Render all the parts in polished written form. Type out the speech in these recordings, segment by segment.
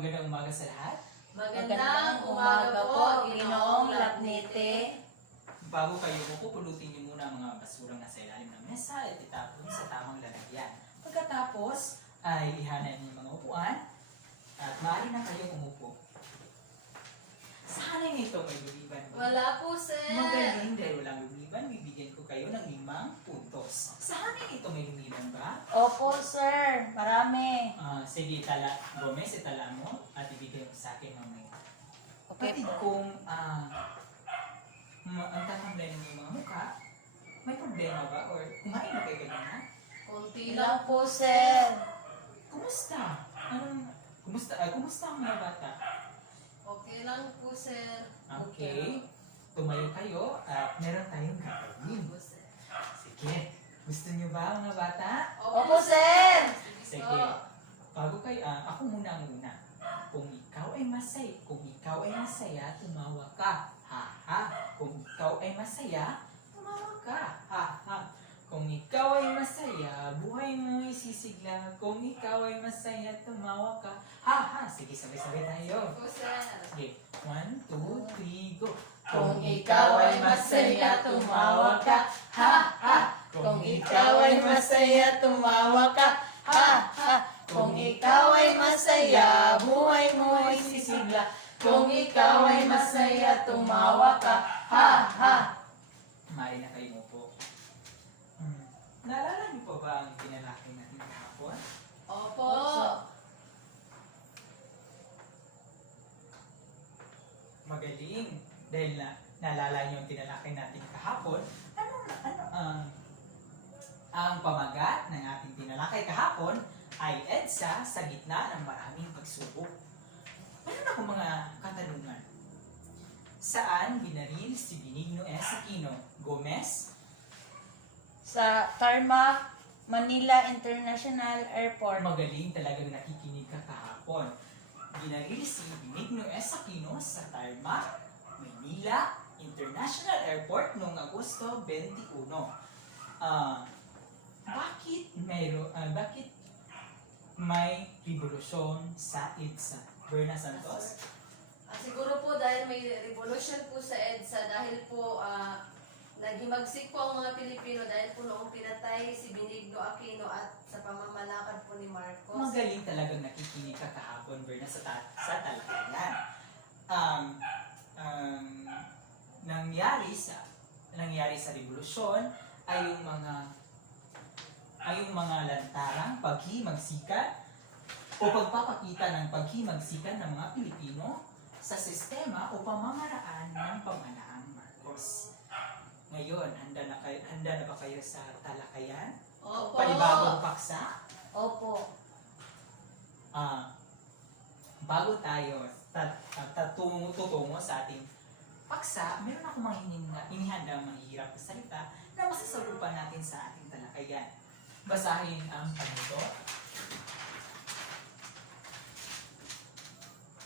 Magandang umaga sa lahat. Magandang umaga po, Ginoong Labnete. Bago kayo pupulutin niyo muna ang mga basurang nasa ilalim ng mesa at itapon sa tamang lalagyan. Pagkatapos ay ihanan niyo yung mga upuan at maaari na kayo umupo. Sa hanin nito may lumiban. Wala po, sir. Magaling dahil walang lumiban, bibigyan ko kayo ng 5 puntos. Sa hanin nito may lumiban ba? Opo, sir. Marami. Sige, Gomez, itala mo at ibigay mo sa akin mamaya. Okay Kapatid po. kung ang tatamlayin mo yung mga mukha, may problema ba? Or kumain na kayo kanina? Kunti lang po, sir. Kumusta? Kumusta ang mga bata? Okay lang po, sir. Okay. Tumayo kayo at meron tayong gagawin. Opo, sir. Sige. Gusto niyo ba mga bata? Opo, sir. Sige. Bago kayo, ako muna ang una. Kung ikaw ay masaya, tumawa ka. Ha ha. Kung ikaw ay masaya, tumawa ka. Ha ha. Kung ikaw ay masaya, buhay mo ay sisigla. Kung ikaw ay masaya, tumawa ka. Ha ha. Sige, sabay-sabay tayo. Opo, sir. Sige. 1, 2, 3, go. Kung ikaw ay masaya, tumawa ka. Ha ha. Kung ikaw ay masaya, tumawa ka. Ha ha. Kung ikaw ay masaya, buhay mo ay sisigla. Kung ikaw ay masaya, tumawa ka. Ha ha. Mari na kayo mo po. Naalala niyo pa ba ang pinalaki natin kahapon? Opo. Magaling. Dahil naalala niyo ang tinalakay natin kahapon, ang pamagat ng ating tinalakay kahapon ay EDSA sa gitna ng maraming pagsubok. Meron ako mga katanungan. Saan binaril si Benigno S. Aquino? Gomez? Sa Tarmac, Manila International Airport. Magaling talagang nakikinig ka kahapon. Binaril si Benigno S. Aquino sa Tarmac, Manila International Airport noong Agosto 21. Bakit may revolusyon sa EDSA? Berna Santos? Siguro po dahil may revolution po sa EDSA dahil po naghimagsik po ang mga Pilipino dahil po noong pinatay si Benigno Aquino at sa pamamalakad po ni Marcos. Magaling talagang nakikinig ka kahapon, Berna, sa talakayan. Nangyari sa revolusyon ay yung mga lantarang paghimagsikan o pagpapakita ng paghimagsikan ng mga Pilipino sa sistema o pamamaraan ng pamahalaang Marcos. Ngayon, handa na ba kayo sa talakayan? Opo. Panibagong paksa? Opo. Bago tayo tutungo sa ating paksa, meron ako mga inihandang mahihirap na salita na masasagupan natin sa ating talakayan. Basahin ang panuto.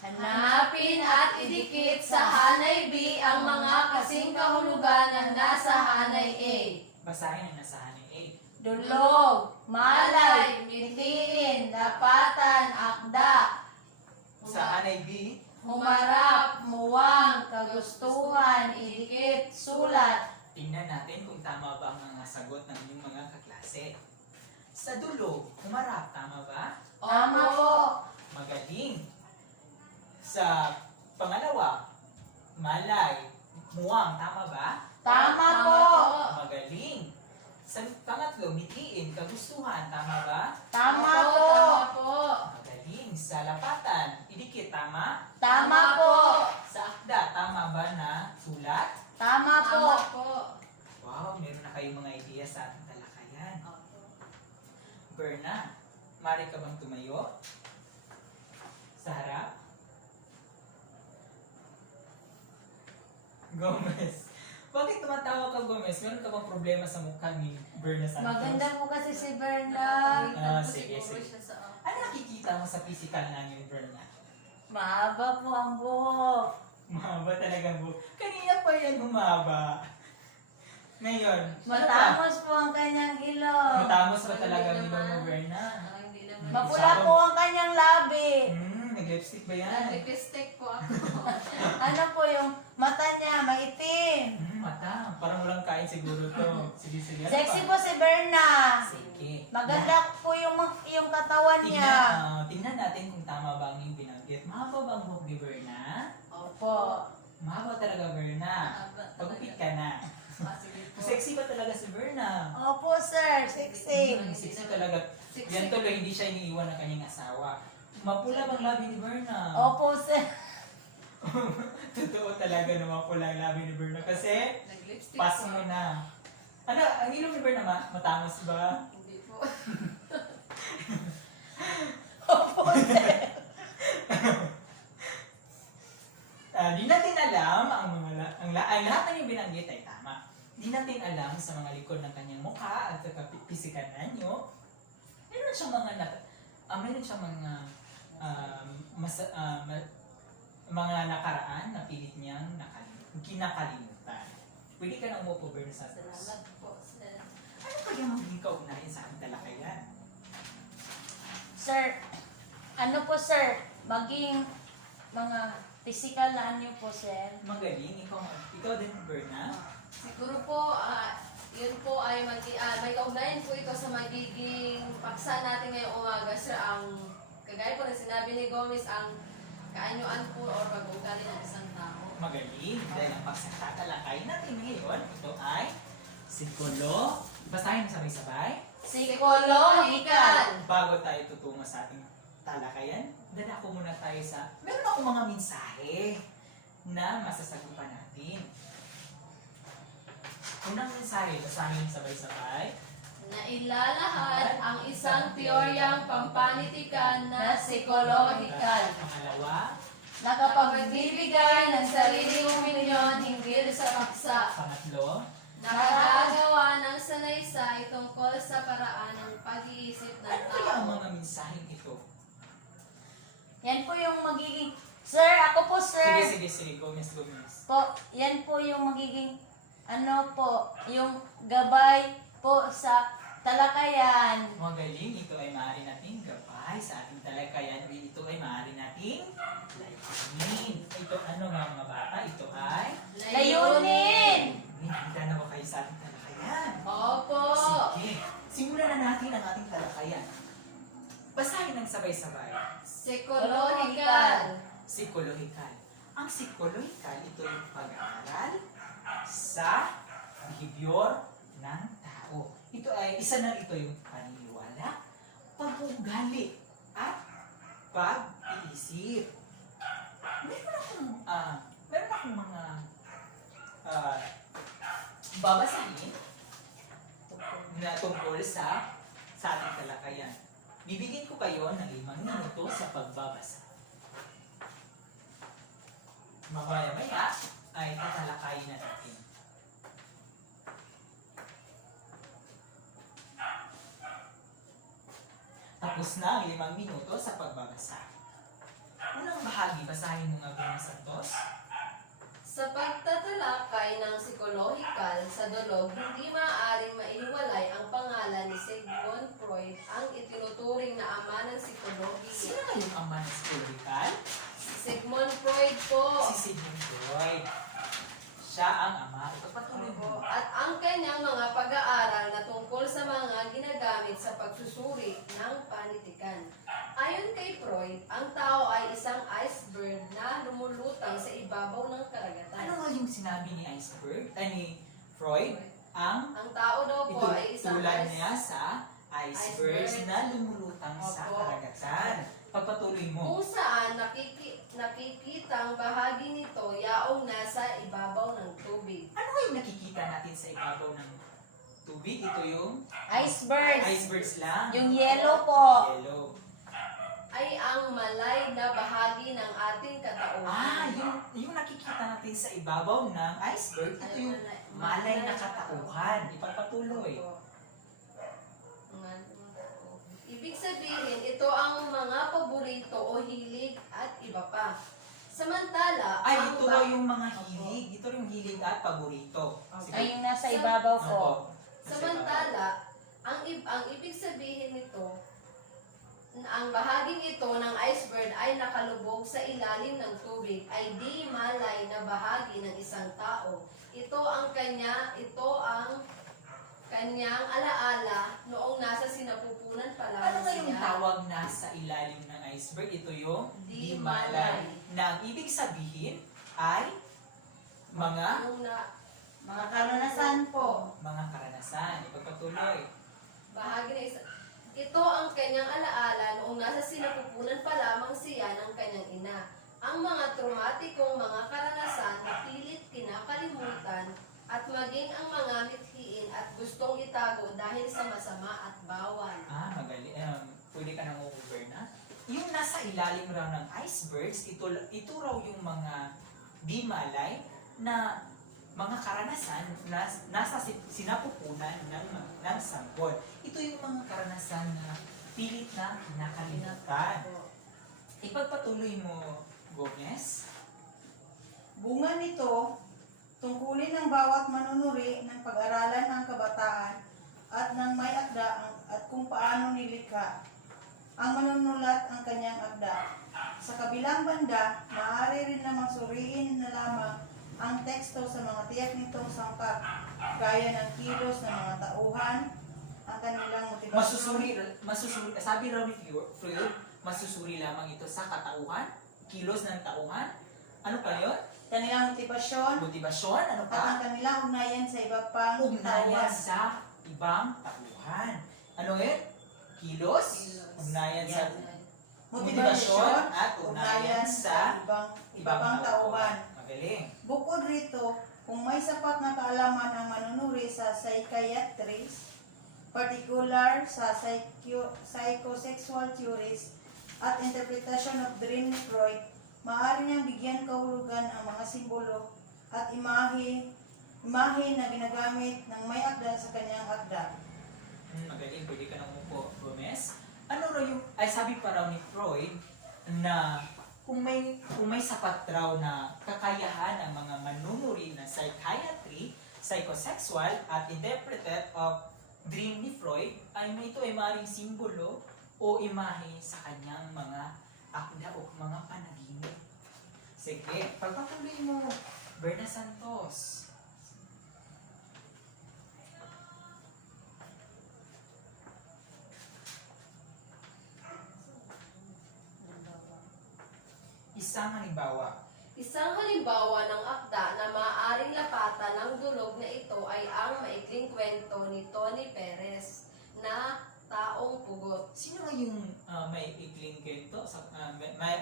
Hanapin at idikit sa Hanay B ang mga kasing kahulugan ng nasa Hanay A. Basahin ang nasahan ni A. Dulog, malay, mitiin, dapatan, akda. Sa Hanay B, Humarap, muwang, kagustuhan, idikit, sulat. tingnan natin kung tama ba ang mga sagot ng inyong mga kaklase. Sa dulog, humarap, tama ba? Tama po. Magaling. Sa pangalawa, malay, muwang, tama ba? Tama po. Magaling. Sa pangatlo, mitiin, kagustuhan, tama ba? Tama Opo, po. tama po. Magaling. Sa lapatan, idikit, tama? Tama po. Sa akda, tama ba na sulat? Tama po. Tama po. Wow, meron na kayong mga ideya sa ating talakayan. Opo. Berna, mari ka bang tumayo? Sa harap? Gomez. Bakit tumatawa ka, Gomez? Meron ka bang problema sa mukha ni Berna Santos? Maganda po kasi si Berna. Sige, Siguro sige. siya sa Ano nakikita mo sa physical namin, Berna? Mahaba po ang buhok. Mahaba talaga buhok. Kanina pa yan humaba. Ngayon, Matamos po ang kanyang ilong. Matamos ba talaga Hindi nilo mo, naman. Berna? Hindi naman. Mapula po ang kanyang labi. nag-lipstick ba yan? Nag-lipstick po ako. Ano po yung mata niya, maitim. Mata. Parang walang kain siguro to. Sige, sige. Ano Sexy pa? po si Berna. Sige. Maganda po yung katawan niya. Tingnan natin kung tama ba ang yung binanggit. Mahaba ba ang buhok ni Berna? Opo. Mahaba talaga, Berna. Pagupit ka na. Sige po. Sexy ba talaga si Berna? Opo, sir. Sexy. Sexy talaga. Yan tuloy, hindi siya iniiwan ng kanyang asawa. Mapula bang labi ni Berna? Opo, sir. Totoo talaga na mapula ang labi ni Berna kasi Nag-lipstick pass po. mo na. Ano, ang ilong ni Berna matangos ba? Hindi po. Opo, sir. Di natin alam ang lahat ng yung binanggit ay tama. Di natin alam sa mga likod ng kanyang mukha at sa pisikanan nyo. Meron siyang mga nakaraan na pilit niyang kinakalimutan. Pwede ka nang umupo, Berna, sa Salamat po, sir. Ano kaya magiging kaugnayan sa ating talakayan? Sir, ano po, sir? Maging mga physical na anyo po, sir. Magaling, ikaw din, Berna. Siguro po, yun po ay may kaugnayan po ito sa magiging paksa natin ngayong umaga, sir. Kagaya po na sinabi ni Gomez, ang kaanyuan po or pag-ugali ng isang tao. Magaling, dahil ang pagsatalakay natin ngayon, ito ay sikolo. Basahin mo sabay-sabay. Psychological. Bago tayo tutungo sa ating talakayan, dadako muna tayo sa, meron ako mga mensahe na masasagupan natin. Unang mensahe, basahin sabay-sabay. Nailalahad ang isang teoryang pampanitikan na psikolohikal. Pangalawa. Nakapagbibigay ng sariling opinyon hinggil sa paksa. Pangatlo. Nakagagawa ng sanaysay tungkol sa paraan ng pag-iisip ng Ano kaya ang tao. mga mensaheng ito? Yan po yung magiging... Sir, ako po, sir. Sige, Gomez. Po, yan po yung magiging... Ano po, yung gabay po sa talakayan. Magaling, ito ay maaari nating gabay sa ating talakayan. Ito ay maaari nating layunin. Ito ano mga bata? Ito ay Layunin! handa na ba kayo sa ating talakayan? Opo. Sige, simulan na natin ang ating talakayan. Basahin ng sabay-sabay. Psikolohikal. Psikolohikal. Ang psikolohikal, ito yung pag-aaral sa behavior ng tao. Ito ay, isa na ito yung paniniwala, pag-uugali, at pag-iisip. Meron akong mga babasahin na tungkol sa ating talakayan. Bibigyan ko kayo ng 5 minuto sa pagbabasa. Mamaya-maya ay tatalakayin na natin. Tapos na ang 5 minuto sa pagbabasa. Unang bahagi, basahin mo nga Bruno Santos. Sa pagtatalakay ng psikolohikal sa dolog, hindi maaaring maihiwalay ang pangalan ni Sigmund Freud, ang itinuturing na ama ng psikolohiya. Sino nga yung ama ng psikolohikal? Sigmund Freud po. Si Sigmund Freud. Siya ang ama. Ipagpatuloy mo. At ang kanyang mga pag-aaral na tungkol sa mga ginagamit sa pagsusuri ng panitikan. Ayon kay Freud, ang tao ay isang iceberg na lumulutang sa ibabaw ng karagatan. Ano nga yung sinabi ni iceberg? Ni Freud? Ang Ang tao daw po ay isang tulad niya sa iceberg Iceberg. na lumulutang sa Opo. karagatan. Pagpatuloy mo. kung saan nakikitang bahagi nito yaong nasa ibabaw ng tubig. Ano nga yung nakikita natin sa ibabaw ng tubig? Ito yung Iceberg. icebergs lang. Yung yellow po. Yellow. Ay ang malay na bahagi ng ating katauhan. Yung nakikita natin sa ibabaw ng iceberg, ito yung malay na katauhan. Ipagpatuloy. Ibig sabihin, ito ang mga paborito o hilig at iba pa. Samantala, Ay, ang ito raw yung mga hilig. Ito yung hilig at paborito. Sige. Ay, yung nasa ibabaw po. Opo. Samantala, ang ibig sabihin nito ang bahaging ito ng iceberg ay nakalubog sa ilalim ng tubig ay di malay na bahagi ng isang tao. Ito ang kanyang alaala noong nasa sinapupunan pa Ano lamang nga yung siya. tawag na sa ilalim ng iceberg? Ito yung Di malay. malay. Na ang ibig sabihin ay mga Yung Mga karanasan po. karanasan. Ipagpatuloy. bahagi ng isa. Ito ang kanyang alaala noong nasa sinapupunan pa lamang siya ng kanyang ina. Ang mga traumatikong mga karanasan na pilit kinakalimutan at maging ang mga mithiin at gustong itago dahil sa masama at bawal. Magaling. Pwede ka nang over na. Yung nasa ilalim raw ng icebergs, ito raw yung mga di malay na mga karanasan na nasa sinapupunan ng sanggol. Ito yung mga karanasan na pilit na nakalimutan. Ipagpatuloy mo, Gomez. Bunga nito, tungkulin ng bawat manunuri ng pag-aralan ng kabataan at ng may akda at kung paano nilikha. Ang manunulat ang kanyang akda. Sa kabilang banda, maaari rin namang suriin na lamang ang teksto sa mga tiyak nitong sangkap, gaya ng kilos ng mga tauhan, ang kanilang motivasyon. Masusuri, sabi raw ni Freud, masusuri lamang ito sa katauhan, kilos ng tauhan. Ano pa yun? Kanilang Motibasyon, ano at ang pa? kanilang ugnayan sa iba pang Ugnayan tauhan. sa ibang tauhan. Ano yun? Kilos, ugnayan sa motibasyon at ugnayan sa iba pang tauhan. Magaling. Bukod rito, kung may sapat na kaalaman ang manunuri sa psychiatrist, particular sa psychosexual theories at interpretation of dream ni Freud, maaari niyang bigyan kahulugan ang mga simbolo at imahe na ginagamit ng may akda sa kanyang akda. Magaling. Pwede ka nang umupo, Gomez. Ano raw yung, sabi pa raw ni Freud na kung may sapat raw na kakayahan ng mga manunuri na psychiatry, psychosexual at interpreted of dream ni Freud, ito ay maaaring simbolo o imahe sa kanyang mga akda o mga panaginip. Sige, pagpatuloy mo, Berna Santos. Isang halimbawa. Isang halimbawa ng akda na maaaring lapatan ng dulog na ito ay ang maikling kwento ni Tony Perez na Taong Pugot. Sino nga yung may ikling kwento?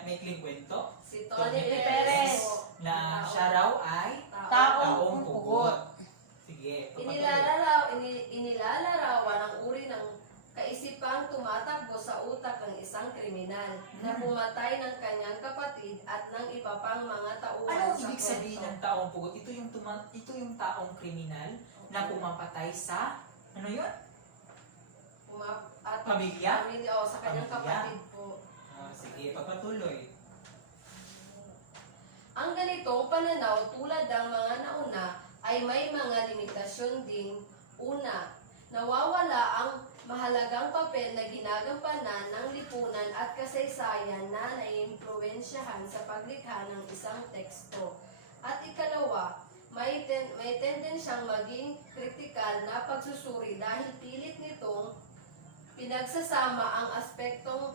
May ikling kwento? Si Tony Tony Perez. Perez Na siya raw ay Taong Pugot. Sige, pagpatuloy. Inilalarawan ang uri ng kaisipang tumatakbo sa utak ng isang kriminal na pumatay ng kanyang kapatid at ng iba pang mga tauhan Ano sa ibig sabihin kwento. ng taong pugot? Ito yung taong kriminal na pumapatay sa, ano yun? Pamilya? Sa kanyang Pamilya. kapatid po. Sige, pagpatuloy. Ang ganitong pananaw tulad ng mga nauna ay may mga limitasyon ding. Una, nawawala ang mahalagang papel na ginagampanan ng lipunan at kasaysayan na naiimpluwensyahan sa paglikha ng isang teksto. At ikalawa, may tendensyang maging kritikal na pagsusuri dahil pilit nitong pinagsasama ang aspektong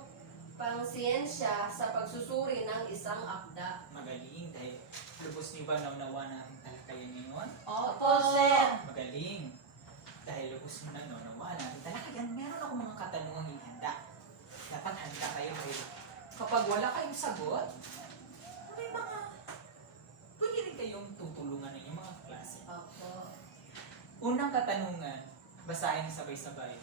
pangsiyensya sa pagsusuri ng isang akda. Magaling dahil lubos niyo ba naunawa natin talakayan ngayon? Opo, sir. Magaling. Dahil lubos mo na naunawa natin talakayan, meron ako mga katanungang ihanda. Dapat handa kayo dahil kapag wala kayong sagot, may mga pwede rin kayong tutulungan ng inyong mga klase. Opo. Unang katanungan, basahin sabay-sabay.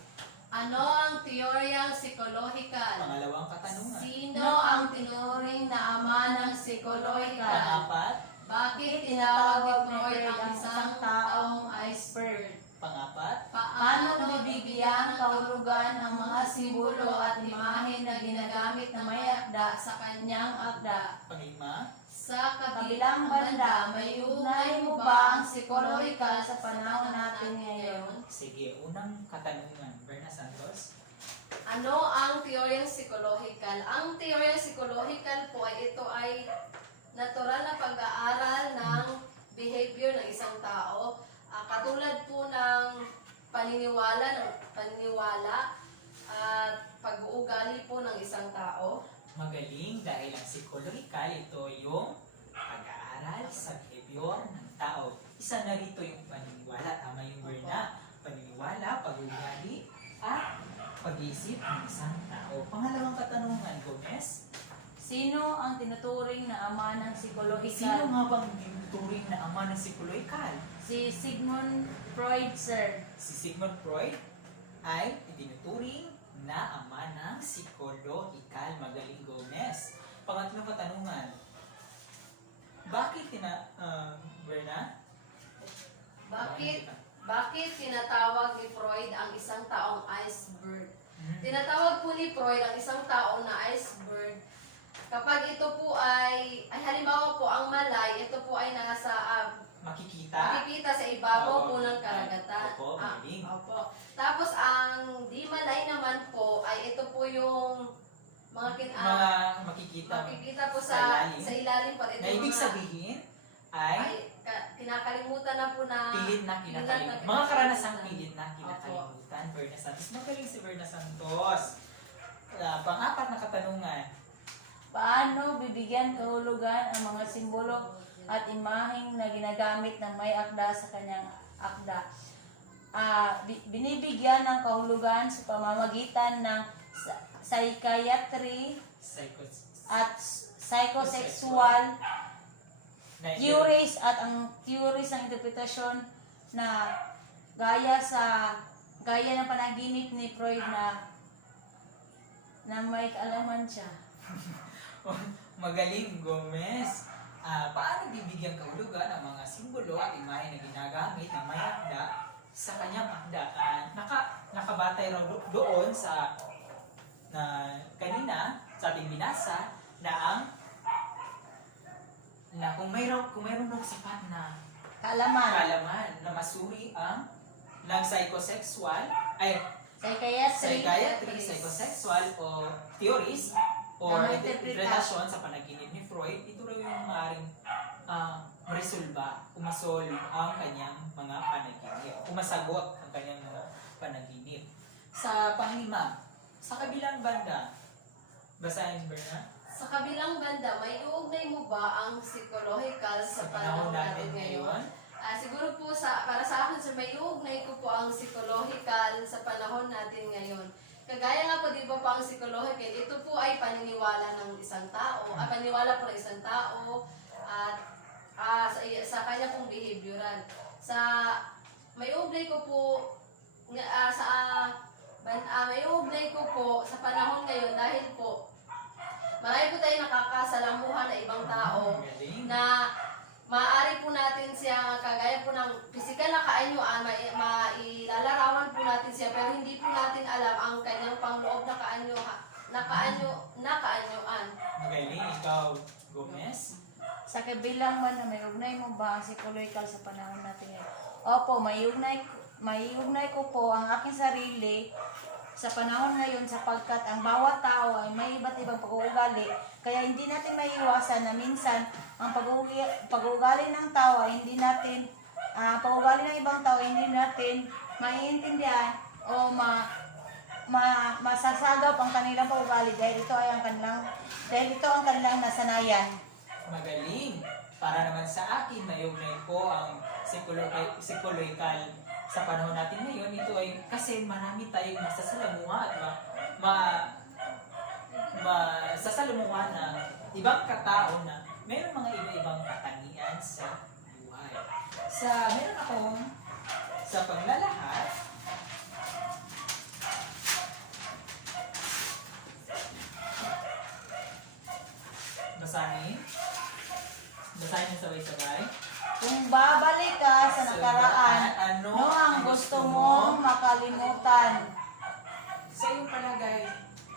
Ano ang teoryang psikolohikal? Pangalawang katanungan. Sino ang tinuring na ama ng psikolohikal? Pang-apat. Bakit tinawag ni Freud ang isang taong iceberg? Pang-apat. Paano bibigyan kahulugan ang mga simbolo at imahe na ginagamit na may akda sa kanyang akda? Pang-lima. Sa kabilang banda, may ugnay mo ba ang psikolohikal sa panahon natin ngayon? Sige, unang katanungan. Berna Santos. Ano ang teoryang psikolohikal? Ang teoryang psikolohikal po ay ito ay natural na pag-aaral ng behavior ng isang tao. Katulad po ng paniniwala at pag-uugali po ng isang tao. Magaling dahil ang psychological ito yung pag-aaral sa behavior ng tao. Isa na rito yung paniniwala. Tama yung Berna. Paniniwala, pag-uugali, at pag-iisip ng isang tao. Pangalawang katanungan, Gomez. Sino ang tinuturing na ama ng Sino psikolohikal? nga bang tinuturing na ama ng psychological? Si Sigmund Freud, sir. Si Sigmund Freud ay tinuturing na ama ng psychological. Magaling, Gomez. Pangatlong katanungan. Bakit Berna? Bakit tinatawag ni Freud ang isang taong iceberg? Tinatawag po ni Freud ang isang tao na iceberg kapag ito po ay halimbawa po ang malay, ito po ay nasa makikita sa ibabaw po ng karagatan. Opo, magaling. Opo. Tapos ang di malay naman po ay ito po yung mga makikita po sa ilalim pa. Ito Na ibig mga- sabihin ay kinakalimutan na po na pilit na kinakalimutan. Mga karanasang pilit na kinakalimutan. Berna Santos. Magaling si Berna Santos. Pang-apat na katanungan. Paano bibigyan kahulugan ang mga simbolo at imaheng na ginagamit ng may akda sa kanyang akda? Binibigyan ng kahulugan sa pamamagitan ng psychiatry at psychosexual theories at ang theories ng interpretasyon na gaya ng panaginip ni Freud na may kaalaman siya. Magaling, Gomez. Paano bibigyan kahulugan ang mga simbolo at imahe na ginagamit ng may akda sa kanyang akda? Nakabatay raw doon sa kanina sa ating binasa na kung mayroon daw sapat na kaalaman na masuri ang ng psychosexual ay psychiatry, psychosexual o theories or interpretasyon sa panaginip ni Freud, ito raw yung maaaring umasolve ang kanyang mga panaginip, umasagot ang kanyang mga panaginip. Sa panglima, sa kabilang banda, basahin Berna? Sa kabilang banda, may uugnay mo ba ang psychological sa panahon natin ngayon? Siguro po para sa akin, sir, may uugnay ko po ang psychological sa panahon natin ngayon. Kagaya nga po, di ba po ang psychological, ito po ay paniniwala ng isang tao, paniniwala po ng isang tao at sa kanya pong behavioral. May uugnay ko po may uugnay ko po sa panahon ngayon dahil po marami po tayong nakakasalamuhan na ibang tao na maaari po natin siya kagaya po ng physical na kaanyuan, mailalarawan po natin siya pero hindi po natin alam ang kanyang pangloob na kaanyuan. Magaling, ikaw, Gomez? Sa kabilang banda, may ugnay mo ba ang psychological sa panahon natin ngayon? Opo, may ugnay ko po ang aking sarili sa panahon ngayon sapagkat ang bawat tao ay may iba't ibang pag-uugali. Kaya hindi natin maiiwasan na minsan ang pag-uugali ng tao ay hindi natin, pag-uugali ng ibang tao ay hindi natin maiintindihan o masasagap ang kanilang pag-uugali dahil ito ang kanilang nasanayan. Magaling. Para naman sa akin, mayugnay ko ang psychological sa panahon natin ngayon. Ito ay kasi marami tayong masasalamuha at masasalamuha ng ibang katao na mayroong mga iba-ibang katangian sa buhay. Meron akong sa paglalahad, basahin yung sabay-sabay. Kung babalik ka sa nakaraan, ano ang gusto mong makalimutan? Sa iyong palagay,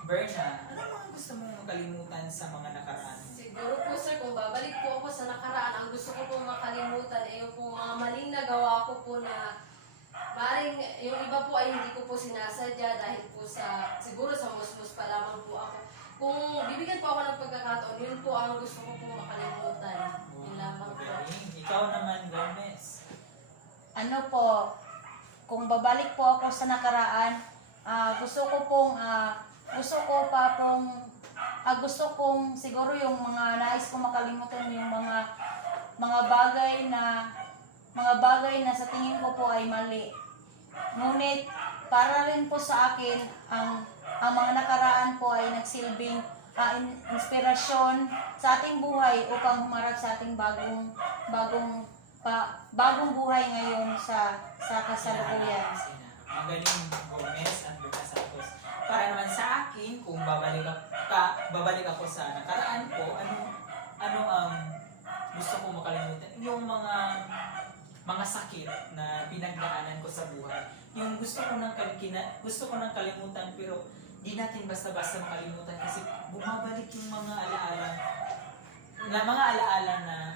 Berna, ano mga gusto mong makalimutan sa mga nakaraan? Siguro po sir, kung babalik po ako sa nakaraan, ang gusto ko pong makalimutan ay yung pong mga maling nagawa ko po na Maring yung iba po ay hindi ko po sinasadya dahil po siguro sa musmus pa lamang po ako. Kung bibigyan po ako ng pagkakataon, yun po ang gusto ko po makalimutan. Yun lamang po. Magaling. Ikaw naman, Gomez. Ano po, kung babalik po ako sa nakaraan, gusto kong siguro yung mga nais ko makalimutan yung mga bagay na sa tingin ko po ay mali. Ngunit para rin po sa akin ang mga nakaraan po ay nagsilbing inspirasyon sa ating buhay upang humarap sa ating bagong buhay ngayon sa kasalukuyan. Magaling, Gomez at Lucas Santos. Para naman sa akin, kung babalik ako sa nakaraan ko, ano ang gusto ko makalimutan? Yung mga sakit na pinagdaanan ko sa buhay. Yung gusto ko nang kalimutan, pero di natin basta-basta makalimutan kasi bumabalik yung mga alaala na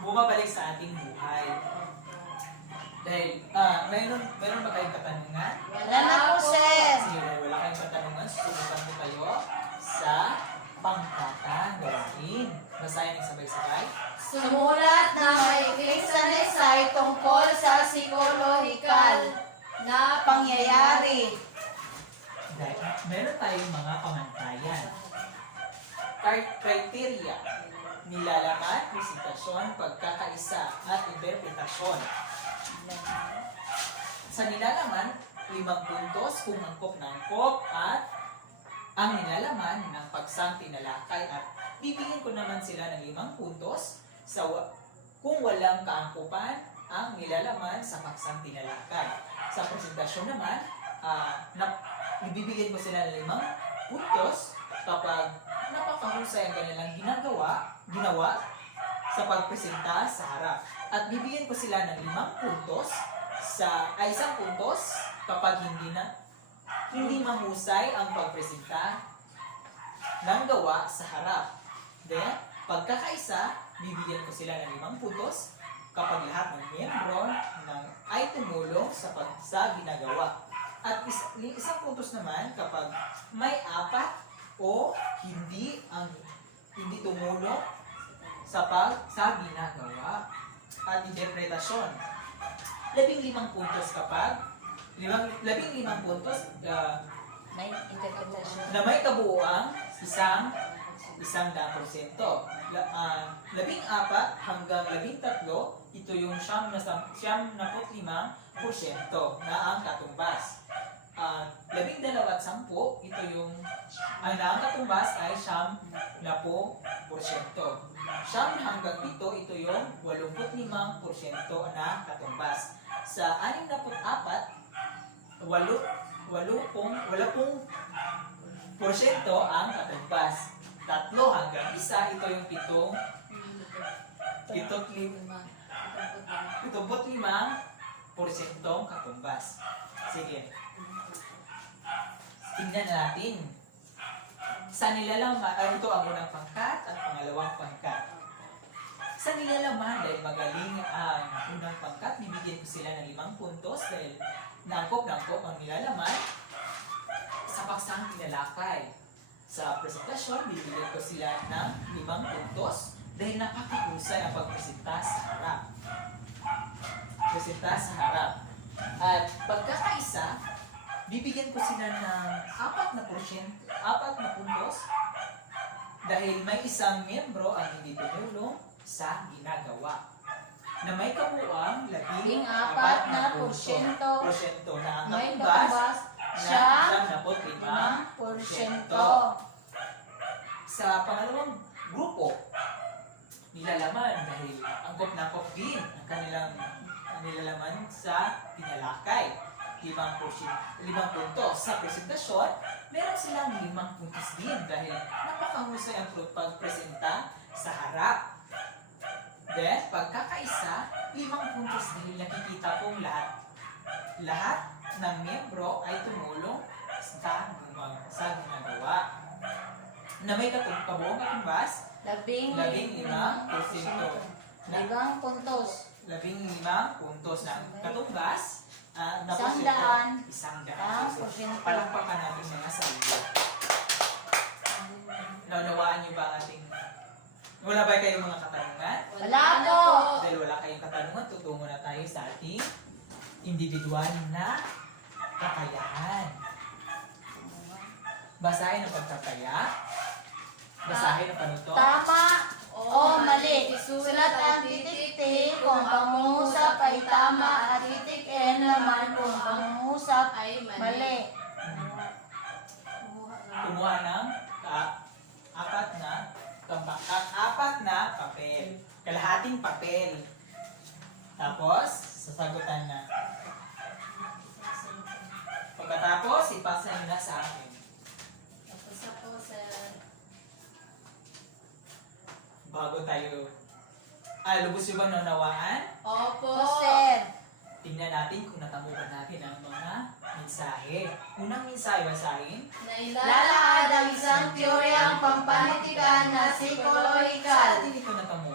bumabalik sa ating buhay. Dahil, meron ba kayong katanungan? Wala na po, sir. Sige, wala kayong katanungan, susubukan ko kayo sa pangkata gawain. Basahin ng sabay-sabay. Sumulat na maikling sanaysay tungkol sa psikolohikal na Pangyayari. Dahil meron tayong mga pamantayan. Criteria, nilalaman, resitasyon, pagkakaisa, at interpretasyon. Sa nilalaman, 5 puntos kung angkop-nangkop at ang nilalaman ng pagsang tinalakay at bibigyan ko naman sila ng 5 puntos kung walang kaangkupan ang nilalaman sa pagsang tinalakay. Sa presentasyon naman, ibibigyan ko sila ng 5 puntos kapag napakahusay ang kanilang ginawa sa pagpresenta sa harap. At bibigyan ko sila ng 5 puntos 1 puntos kapag hindi mahusay ang pagpresenta ng gawa sa harap. Then, pagkakaisa, bibigyan ko sila ng 5 puntos kapag lahat ng miyembro ay tumulong sa ginagawa. At 1 puntos naman kapag may 4 o hindi tumulong sa ginagawa. At interpretasyon, 15 puntos kapag 15 puntos May interpretation. na may kabuuang 100%. 14 hanggang 13, ito yung 75% na ang katumbas. 12 at 10, ito yung ang katumbas ay 70%. 9 hanggang 7, ito yung 85% na katumbas. Sa 64, 80% ang katumbas. 3 hanggang 1, ito yung 75% katumbas. Sige. Tingnan natin. Sa nilalaman, ito ang unang pangkat at pangalawang pangkat. Sa nilalaman, dahil magaling ang unang pangkat, bibigyan ko sila ng 5 puntos dahil nangkop-nangkop ang nilalaman sa paksang tinalakay. Sa presentasyon, bibigyan ko sila ng 5 puntos dahil napakahusay ang pagpresenta sa harap. Presenta sa harap. At pagkakaisa, bibigyan ko sila ng 4 na puntos dahil may isang miyembro ang hindi tumulong sa ginagawa. Na may kabuuang 14% na ang May katumbas katumbas na 75%. 5%. Sa pangalawang grupo, nilalaman dahil angkop-nangkop din ang kanilang nilalaman sa tinalakay. 5 puntos. Sa presentasyon, meron silang 5 puntos din dahil napakahusay ang pagpresenta sa harap. Then, pagkakaisa, 5 puntos dahil nakikita kong lahat ng miyembro ay tumulong sa ginagawa. Na may kabuong katumbas, 15%. 15 puntos. 15 puntos ng katumbas Napos 100. 100. So, 100. palakpakan natin mga salyo. Naunawaan niyo ba ang ating... Wala ba kayong mga katanungan? Wala po. Dahil wala kayong katanungan, tutungo na tayo sa ating individual na kakayahan. Basahin ang pagkakaya. Basahin ang panuto. Tama o mali. Sulat ang titik-tik kung pangungusap ay tama at titik N naman kung pangungusap Ay mali. mali. Kumuha ng apat na papel. Kalahating papel. Tapos, sasagutan na. Pagkatapos, ipasa nyo na sa akin. Tapos na po, sir. Bago tayo... lubos nyo bang naunawaan? Opo. O sir. Tingnan natin kung natamo ba natin ang mga mensahe. Unang mensahe, basahin. Lalaad ang isang teoryang pampanitikan na psikolohikal. Saan din ito natamo?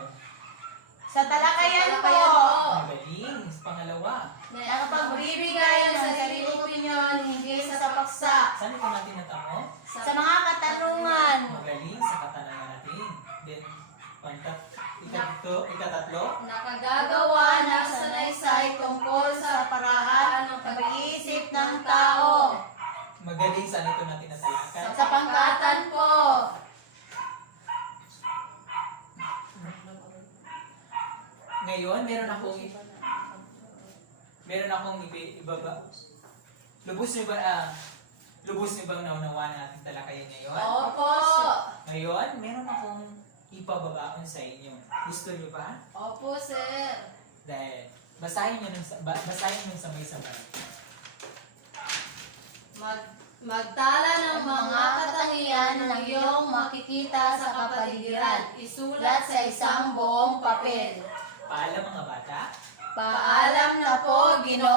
Sa talakayan po, Magaling. Pangalawa. nakapagbibigay ng sariling opinyon hindi sa paksa. Saan ito natin natamo? Sa mga katanungan, Magaling sa katanungan natin. Then, ikatatlo. nakagagawa ng sanaysay tungkol sa paraan ng pag-iisip ng tao. Magaling saan ito natin natalakay. Sa pangkatan po, Ngayon, meron akong ibaba. Lubos niyo bang naunawaan ang ating talakayan ngayon? Opo. Ngayon, meron akong ipababaon sa inyo. Gusto niyo ba? Opo, sir. Dahil, basahin niyo ng sabay-sabay. Magtala ng mga katangian ng iyong makikita sa kapaligiran. Isulat sa isang buong papel. Paalam mga bata. paalam na po, Ginoo.